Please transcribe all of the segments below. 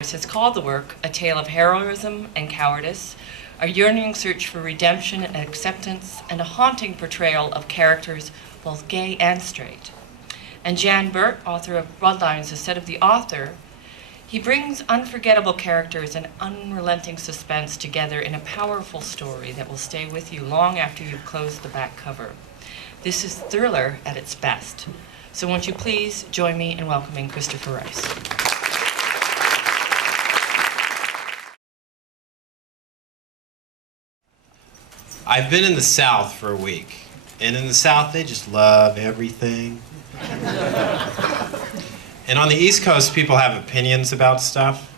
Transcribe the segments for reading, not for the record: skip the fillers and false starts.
has called the work a tale of heroism and cowardice, a yearning search for redemption and acceptance, and a haunting portrayal of characters both gay and straight. And Jan Burt, author of Bloodlines, has said of the author, he brings unforgettable characters and unrelenting suspense together in a powerful story that will stay with you long after you've closed the back cover. This is thriller at its best. So won't you please join me in welcoming Christopher Rice. I've been in the South for a week, and in the South they just love everything. And on the East Coast, people have opinions about stuff,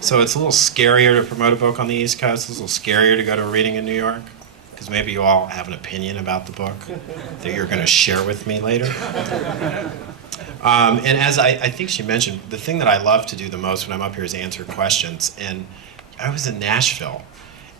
so it's a little scarier to promote a book on the East Coast. It's a little scarier to go to a reading in New York, because maybe you all have an opinion about the book that you're going to share with me later. And as I think she mentioned, the thing that I love to do the most when I'm up here is answer questions. And I was in Nashville,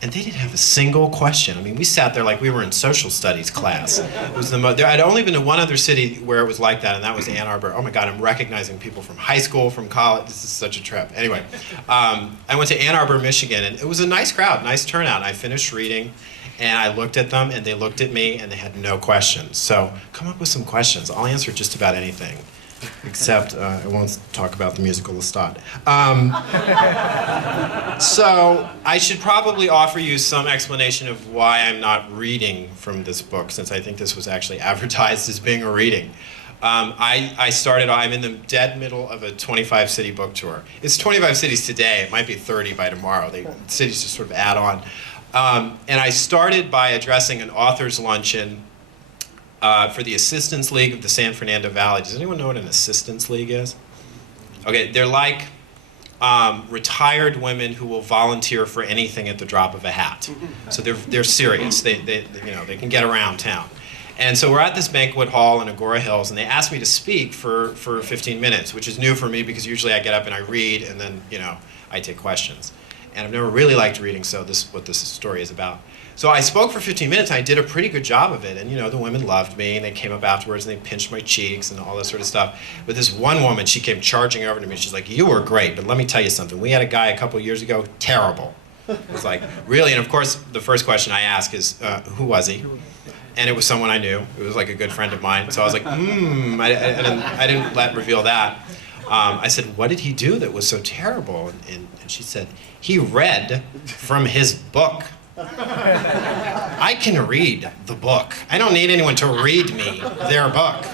and they didn't have a single question. I mean, we sat there like we were in social studies class. It was I'd only been to one other city where it was like that, and that was Ann Arbor. Oh my God, I'm recognizing people from high school, from college. This is such a trip. Anyway, I went to Ann Arbor, Michigan, and it was a nice crowd, nice turnout. And I finished reading, and I looked at them, and they looked at me, and they had no questions. So come up with some questions. I'll answer just about anything, except I won't talk about the musical Lestat. So I should probably offer you some explanation of why I'm not reading from this book, since I think this was actually advertised as being a reading. I'm in the dead middle of a 25-city book tour. It's 25 cities today. It might be 30 by tomorrow. Cities just sort of add on. And I started by addressing an author's luncheon for the Assistance League of the San Fernando Valley. Does anyone know what an Assistance League is? Okay, they're like retired women who will volunteer for anything at the drop of a hat. So they're serious. They can get around town. And so we're at this banquet hall in Agora Hills, and they asked me to speak for 15 minutes, which is new for me because usually I get up and I read, and then I take questions. And I've never really liked reading, so this is what this story is about. So I spoke for 15 minutes, and I did a pretty good job of it. And the women loved me, and they came up afterwards, and they pinched my cheeks and all this sort of stuff. But this one woman, she came charging over to me, and she's like, "You were great, but let me tell you something. We had a guy a couple years ago, terrible." It was like, really? And of course, the first question I ask is, who was he? And it was someone I knew. It was like a good friend of mine. So I was like, I didn't reveal that. I said, "What did he do that was so terrible?" And she said, "He read from his book." I can read the book. I don't need anyone to read me their book.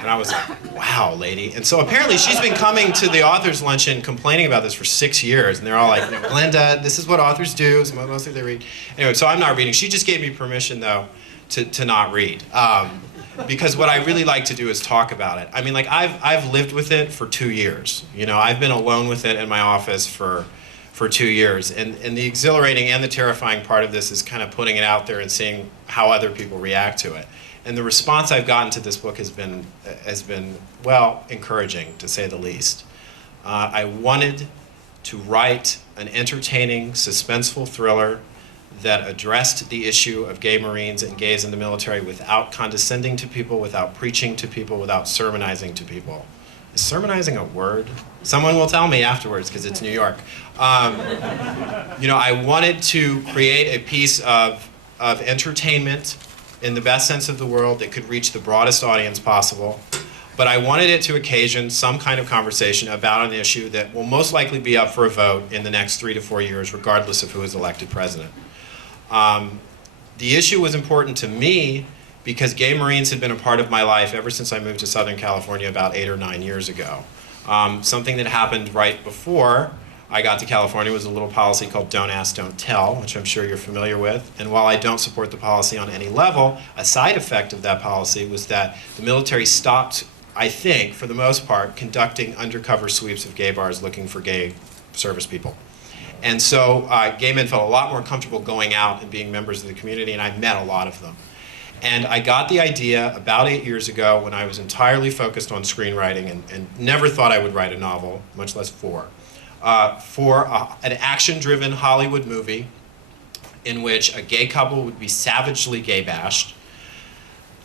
And I was like, wow, lady. And so apparently she's been coming to the author's luncheon complaining about this for 6 years. And they're all like, "Glenda, this is what authors do. So mostly they read." Anyway, so I'm not reading. She just gave me permission, though, to not read. Because what I really like to do is talk about it. I mean, like, I've lived with it for 2 years. I've been alone with it in my office for 2 years. And the exhilarating and the terrifying part of this is kind of putting it out there and seeing how other people react to it. And the response I've gotten to this book has been well, encouraging, to say the least. I wanted to write an entertaining, suspenseful thriller that addressed the issue of gay Marines and gays in the military without condescending to people, without preaching to people, without sermonizing to people. Is sermonizing a word? Someone will tell me afterwards, because it's New York. I wanted to create a piece of entertainment in the best sense of the word that could reach the broadest audience possible, but I wanted it to occasion some kind of conversation about an issue that will most likely be up for a vote in the next 3 to 4 years, regardless of who is elected president. The issue was important to me because gay Marines had been a part of my life ever since I moved to Southern California about 8 or 9 years ago. Something that happened right before I got to California was a little policy called Don't Ask, Don't Tell, which I'm sure you're familiar with. And while I don't support the policy on any level, a side effect of that policy was that the military stopped, I think, for the most part, conducting undercover sweeps of gay bars looking for gay service people. And so gay men felt a lot more comfortable going out and being members of the community, and I met a lot of them. And I got the idea about 8 years ago when I was entirely focused on screenwriting and never thought I would write a novel, much less four. An action-driven Hollywood movie in which a gay couple would be savagely gay bashed.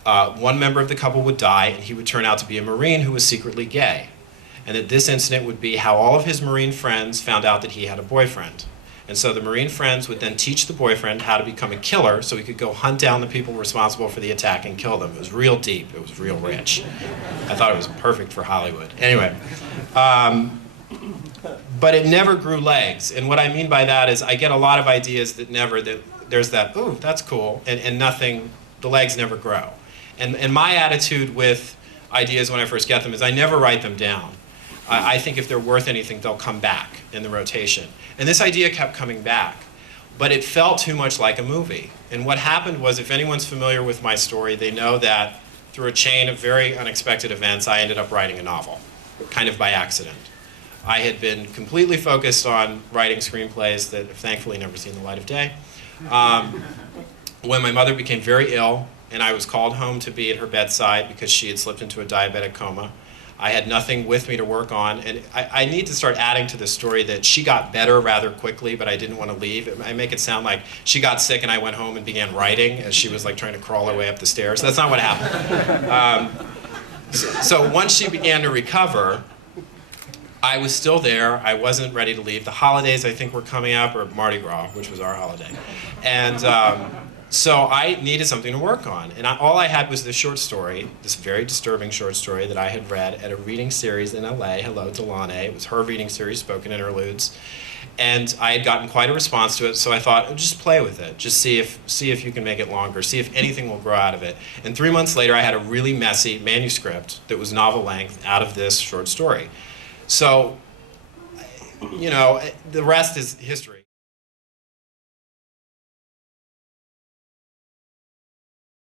One member of the couple would die, and he would turn out to be a Marine who was secretly gay. and that this incident would be how all of his Marine friends found out that he had a boyfriend. And so the Marine friends would then teach the boyfriend how to become a killer so he could go hunt down the people responsible for the attack and kill them. It was real deep. It was real rich. I thought it was perfect for Hollywood. Anyway, but it never grew legs. And what I mean by that is I get a lot of ideas that there's that, ooh, that's cool, and nothing, the legs never grow. And my attitude with ideas when I first get them is I never write them down. I think if they're worth anything, they'll come back in the rotation. And this idea kept coming back, but it felt too much like a movie. And what happened was, if anyone's familiar with my story, they know that through a chain of very unexpected events, I ended up writing a novel, kind of by accident. I had been completely focused on writing screenplays that have thankfully never seen the light of day. When my mother became very ill, and I was called home to be at her bedside because she had slipped into a diabetic coma, I had nothing with me to work on, and I need to start adding to this story that she got better rather quickly, but I didn't want to leave. I make it sound like she got sick and I went home and began writing as she was like trying to crawl her way up the stairs. That's not what happened. So once she began to recover, I was still there. I wasn't ready to leave. The holidays, I think, were coming up, or Mardi Gras, which was our holiday. And so I needed something to work on. And all I had was this short story, this very disturbing short story that I had read at a reading series in LA, Hello to Lane. It was her reading series, Spoken Interludes. And I had gotten quite a response to it, so I thought, oh, just play with it. Just see if you can make it longer, see if anything will grow out of it. And 3 months later, I had a really messy manuscript that was novel length out of this short story. So, you know, the rest is history.